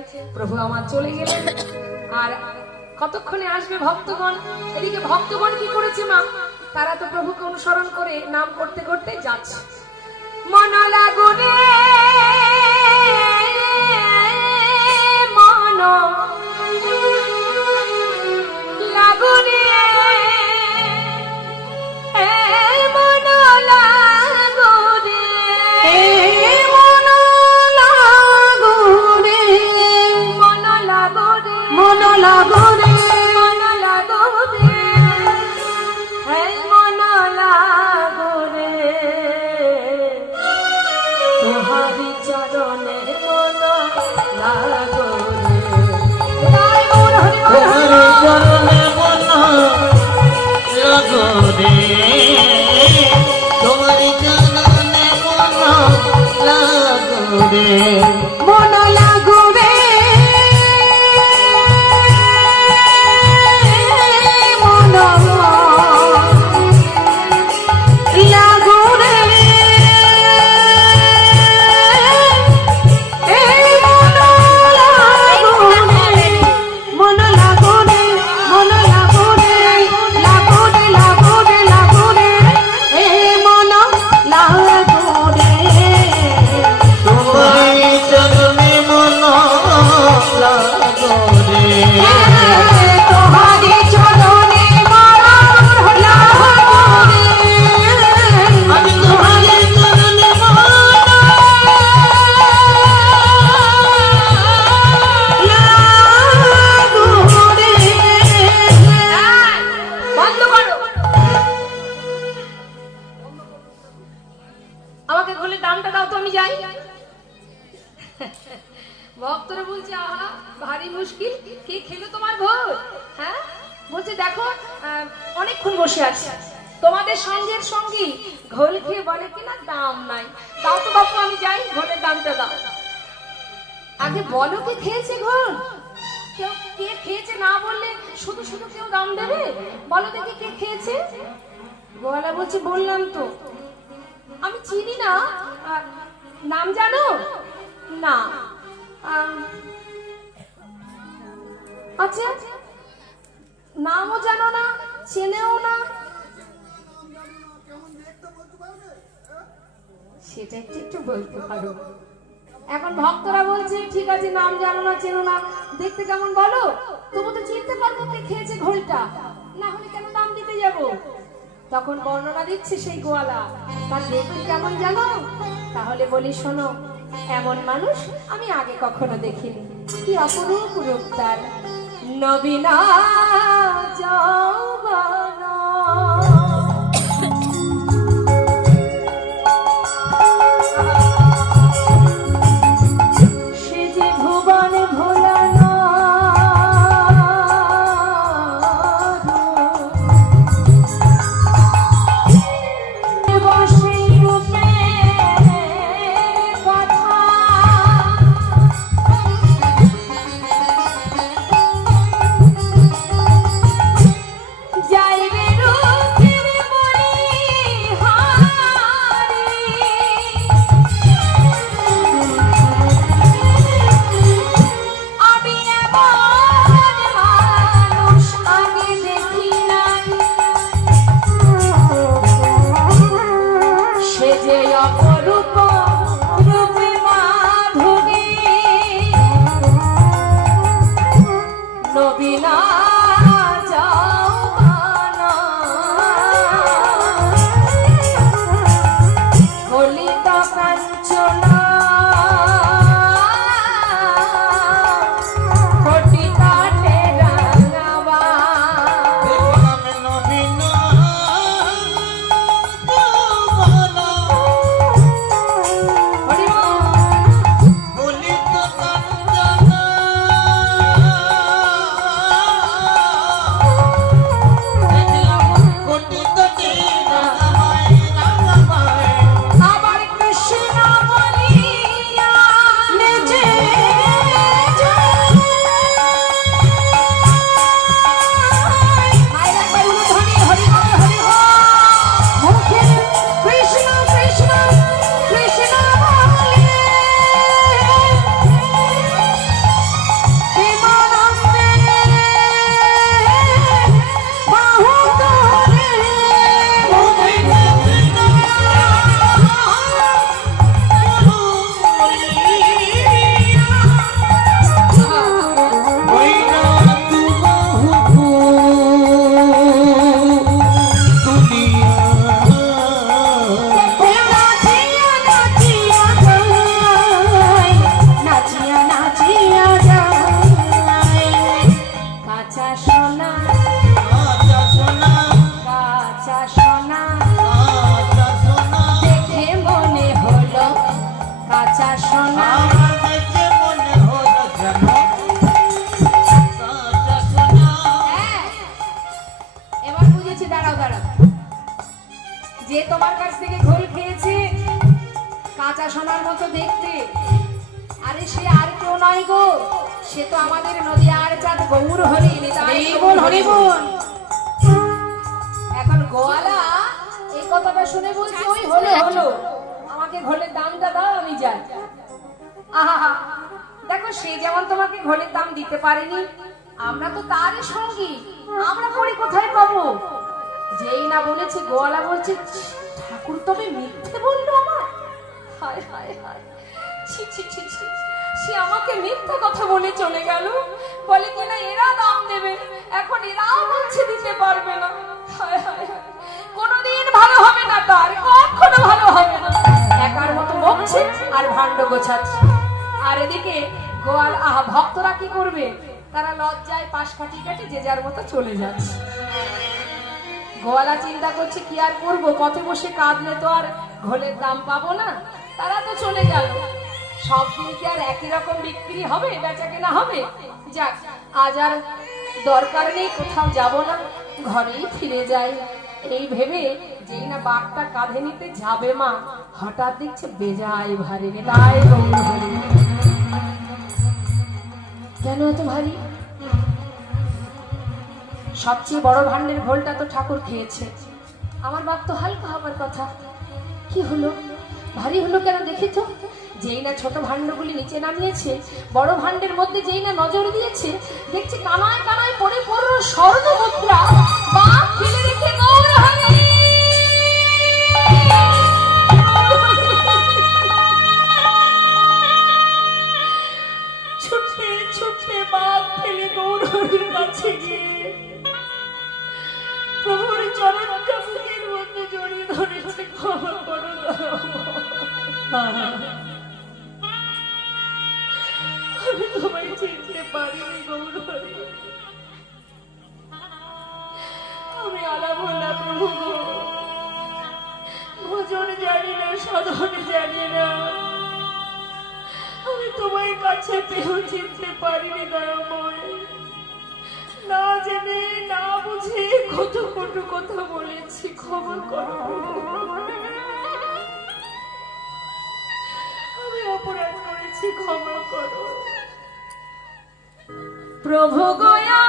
আছে, প্রভু আমার চলে গেলেন। আর কতক্ষণে আসবে ভক্তগণ? এদিকে ভক্তগণ কি করেছে মা, তারা তো প্রভুকে অনুসরণ করে নাম করতে করতে যাচ্ছে। মন লাগুনে মন লাগুনে মন লাগুনে মন লাগুনে মন লাগুনে মন লাগুনে মন লাগুনে মন লাগুনে তোহারি চরণে মন লাগুনে তোহারি চরণে মন লাগুনে তোহারি চরণে মন লাগুনে মন লাগুনে মন লাগুনে মন লাগুনে মন লাগুনে লাগুনে লাগুনে লাগুনে মন লাগুনে তোহারি চরণে মন লাগুনে তোহারি চরণে মন লাগুনে আমি তোহারি চরণে বন্ধ করো, আমাকে খুলে দামটা দাও তো আমি যাই। ভক্তরা বলছে আহা ভারী মুশকিল, কে খেলো তোমার ঘোল? হ্যাঁ বলছে দেখো অনেকক্ষণ বসে আছে, তোমাদের সঙ্গের সঙ্গী ঘোল খেয়ে বলে কিনা দাম নাই। তাও তো বাপু আমি যাই, ঘোলের দামটা দাও। আগে বলো কে খেয়েছে ঘোল? কেউ কে খেয়েছে না বললে শুধু শুধু কেউ দাম দেবে? বলো দেখি কে খেয়েছে। গোয়ালা বলছে বললাম তো আমি চিনি না। নাম জানো? না। আচ্ছা নামও জানো না, চেনেও না, সেটা একটু বলতে পারো। এখন ভক্তরা বলছে ঠিক আছে নাম জানো না চেনো না, দেখতে কেমন বলো, তবু তো চিনতে পারবো কে খেয়েছে ঘোলটা, না হলে কেন দাম দিতে যাব? তখন বর্ণনা দিচ্ছে সেই গোয়ালা, তার দেখতে কেমন জানো? তাহলে বলি শোনো, এমন মানুষ আমি আগে কখনো দেখিনি, কি অপরূপ রূপ তার, নবীনা যৌবন সে যে ভুবনে ভোলানো সেই রূপে কথা যায় সে তো আমাদের নদীয়ার চাঁদ গৌর হরি নিতাই হরিবোল হরিবোল। এখন গোয়ালা এই কথাটা শুনে বলছে ওই হলো হলো, আমাকে ঘোলের দামটা দাও আমি যাই। আহা, দেখো সে যেমন তোমাকে ঘোলের দাম দিতে পারেনি, আমরা তো তারই সঙ্গী, আমরা পরে কোথায় পাবো? যেই না বলেছে গোয়ালা বলছে ঠাকুর তবে মিথ্যে বললো আমার। হায় হায় হায়, ছি ছি ছি ছি, সে আমাকে মিথ্যে কথা বলে চলে গেল, বলে কিনা এরা দাম দেবে, এখন এরাও বলছে দিতে পারবে না। হায় হায় হায়, কোনোদিন ভালো হবে না, তার কখনো ভালো হবে না, একার মতো বকছে আর ভাণ্ড গোছাচ্ছে। আর এদিকে গোয়াল ভক্তরা কি করবে, তারা লজ্জায় পাশ কাটি কাটি যে যার মতো চলে যাচ্ছে। গোয়ালা চিন্তা করছে কি আর করবো, পথে বসে কাঁদলে তো আর ঘোলের দাম পাবো না, তারা তো চলে গেল, সব দিন কি আর একই রকম বিক্রি হবে, বেচা কেনা হবে? যাক, আজ আর দরকার নেই, কোথাও যাব না, ঘরেই ফিরে যাই। এই ভেবে যেই না বাঘটা কাঁধে নিতে যাবে মা, হঠাৎ দেখছে বেজায় ভারী, তাই কেন এত ভারী? সবচেয়ে বড় ভান্ডের ঘোলটা তো ঠাকুর খেয়েছে, আমার বাপ তো হালকা হবার কথা, কি হলো ভারী হলো কেন দেখি তো। যেই না ছোট ভান্ডগুলি নিচে নামিয়েছে, বড় ভান্ডের মধ্যে যেই না নজর দিয়েছে, দেখছে কানায় কানায় পড়ে পড়লো স্বর্ণ মুদ্রা, বাপ ফেলে রেখে গৌর হরি। ছুটে ছুটে বাপ ফেলে গৌর হরির কাছে গিয়ে প্রভুর চরণটা বুকের মধ্যে জড়িয়ে ধরেছে, ক্ষমা করো আমি তোমায় চিনতে পারিনি গৌর হরি, আমি আলাবো না প্রভু, ভোজন জানি না, সাধন জানি না, আমি তোমায় কাছে পেয়েও চিনতে পারিনি দয়াময়, না জেনে না বুঝে কত কটু কথা বলেছি, ক্ষমা করো, আমি অপরাধ করেছি, ক্ষমা করো প্রভু গয়া।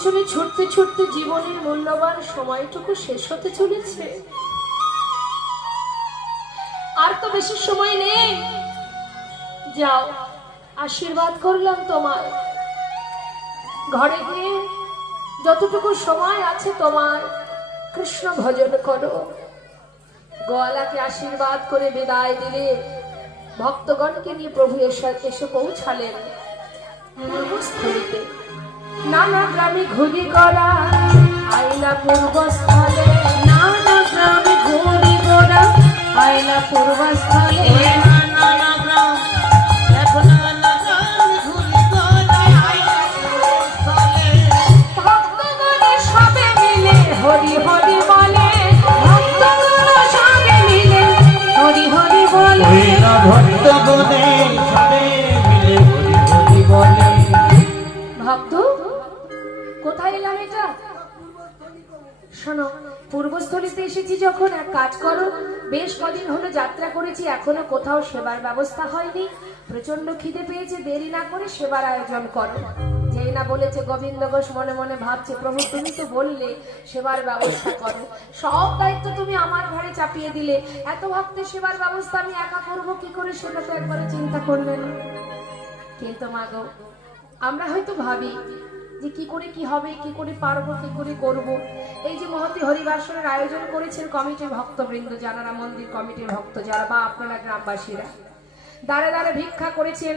পিছনে ছুটতে ছুটতে জীবনের মূল্যবান সময়টুকু শেষ হতে চলেছে। আর তো বেশি সময় নেই। যাও, আশীর্বাদ করলাম তোমায়। ঘরে গিয়ে যতটুকু সময় আছে তোমার কৃষ্ণ ভজন করো। গোয়ালাকে আশীর্বাদ করে বিদায় দিলে ভক্তগণকে নিয়ে প্রভু এসে পৌঁছালেন পূর্বস্থলীতে। নানা গ্রামে ঘুরি করা আইলা পূর্বস্থলে, নানা গ্রামে ঘুরি গোরা আইলা পূর্বস্থলে। নানা গ্রাম দেখো নানা গ্রামে ঘুরি গোরা স্থলে ভক্তগণ সবে মিলে হরি হরি বলে, ভক্তগণ সবে মিলে হরি হরি বলে। হইলা ভক্ত গণে সবে মিলে হরি হরি বলে। ভক্ত কোথায় এলাম এটা? শোনো, পূর্বস্থলীতে এসেছি যখন এক কাজ করো, বেশ কদিন হলো যাত্রা করেছি, এখনো কোথাও সেবার ব্যবস্থা হয়নি। প্রচন্ড খিদে পেয়েছে, দেরি না করে সেবার আয়োজন করো। যেই না বলেছে গোবিন্দ ঘোষ মনে মনে ভাবছে, প্রভু তুমি তো বললে সেবার ব্যবস্থা করো, সব দায়িত্ব তুমি আমার ঘরে চাপিয়ে দিলে, এত ভক্তের সেবার ব্যবস্থা আমি একা করবো কি করে, সেটা তো একবারে চিন্তা করলেন। কিন্তু মাগো, আমরা হয়তো ভাবি যে কি করে কি হবে, কি করে পারবো, কি করে করব। এই যে মহতী হরিবাসনের আয়োজন করেছেন কমিটির ভক্তবৃন্দ, যারা মন্দির কমিটির ভক্ত যারা, বা আপনারা গ্রামবাসীরা দাঁড়ে দাঁড়ে ভিক্ষা করেছেন,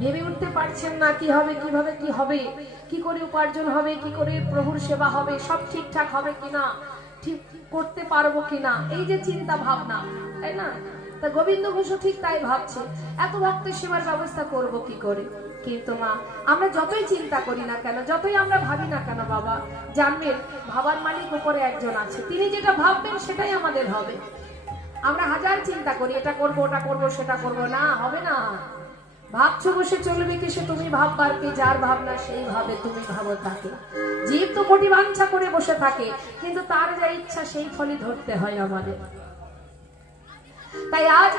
ভেবে উঠতে পারছেন না কি হবে, কিভাবে কি হবে, কি করে উপার্জন হবে, কি করে প্রভুর সেবা হবে, সব ঠিকঠাক হবে কিনা, ঠিক করতে পারবো কিনা, এই যে চিন্তা ভাবনা, তাই না? তা গোবিন্দ ঘোষ ঠিক তাই ভাবছে, এত ভক্তের সেবার ব্যবস্থা করব কি করে। কিন্তু মা, আমরা যতই চিন্তা করি না কেন, যতই আমরা ভাবি না কেন বাবা, জানবেন ভাবার মালিক উপরে একজন আছে, তিনি যেটা ভাববেন সেটাই আমাদের হবে। আমরা হাজার চিন্তা করি, এটা করব ওটা করব সেটা করব, না হবে না। ভাবছো বসে চলবে কি, সে তুমি ভাববার কি, যার ভাবনা সেই ভাবে, তুমি ভাবো তাকে। জীব তো কোটি বাঞ্ছা করে বসে থাকে, কিন্তু তার যা ইচ্ছা সেই ফলই ধরতে হয় আমাদের। তাই আজ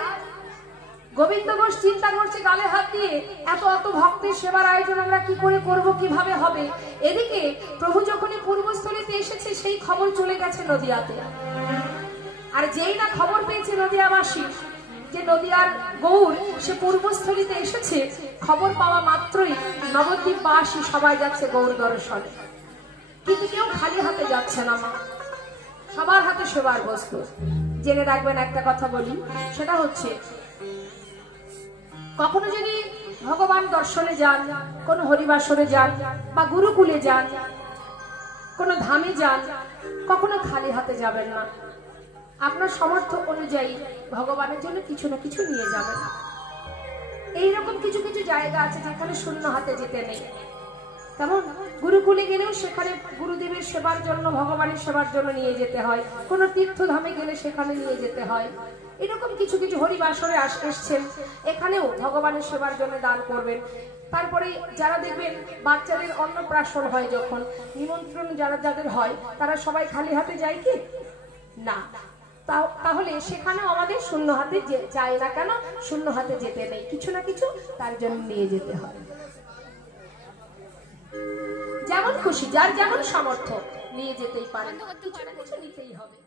গোবিন্দ ঘোষ চিন্তা করছে গালে হাত দিয়ে, এত এত ভক্তের সেবার আয়োজন আমরা কি করে করব, কিভাবে হবে। এদিকে প্রভু যখনই পূর্বস্থলীতে এসেছে সেই খবর চলে গেছে নদিয়াতে। আর যেই না খবর পেয়েছে নদিয়াবাসী যে নদিয়ার গৌর সে পূর্বস্থলীতে এসেছে, খবর পাওয়া মাত্রই নবদ্বীপবাসী সবাই যাচ্ছে গৌর দর্শনে। কিন্তু কেউ খালি হাতে যাচ্ছে না মা, সবার হাতে সেবার বস্তু। জেনে রাখবেন একটা কথা বলি, সেটা হচ্ছে কখনো যদি ভগবান দর্শনে যান, কোন হরিবাসরে যান, বা গুরুকুলে যান, কোন ধামে যান, কখনো খালি হাতে যাবেন না। আপনার সামর্থ্য অনুযায়ী ভগবানের জন্য কিছু না কিছু নিয়ে যাবেন। এইরকম কিছু কিছু জায়গা আছে যেখানে শূন্য হাতে যেতে নেই। তেমন গুরুকুলে গেলেও সেখানে গুরুদেবের সেবার জন্য, ভগবানের সেবার জন্য নিয়ে যেতে হয়। কোন তীর্থধামে গেলে সেখানে নিয়ে যেতে হয়। এরকম কিছু কিছু হরিবাসরে এসছেন, এখানেও ভগবানের সেবার জন্য দান করবেন। তারপরে যারা দেখবেন বাচ্চাদের অন্নপ্রাশন হয়, যখন নিমন্ত্রণ যাদের হয়, তারা সবাই খালি হাতে যায় কি না, তাহলে সেখানেও আমাদের শূন্য হাতে যায় না কেন, শূন্য হাতে যেতে নেই, কিছু না কিছু তার জন্য নিয়ে যেতে হয়। যেমন খুশি, যার যেমন সামর্থ্য নিয়ে যেতেই পারেন, কিছু না কিছু নিতেই হবে।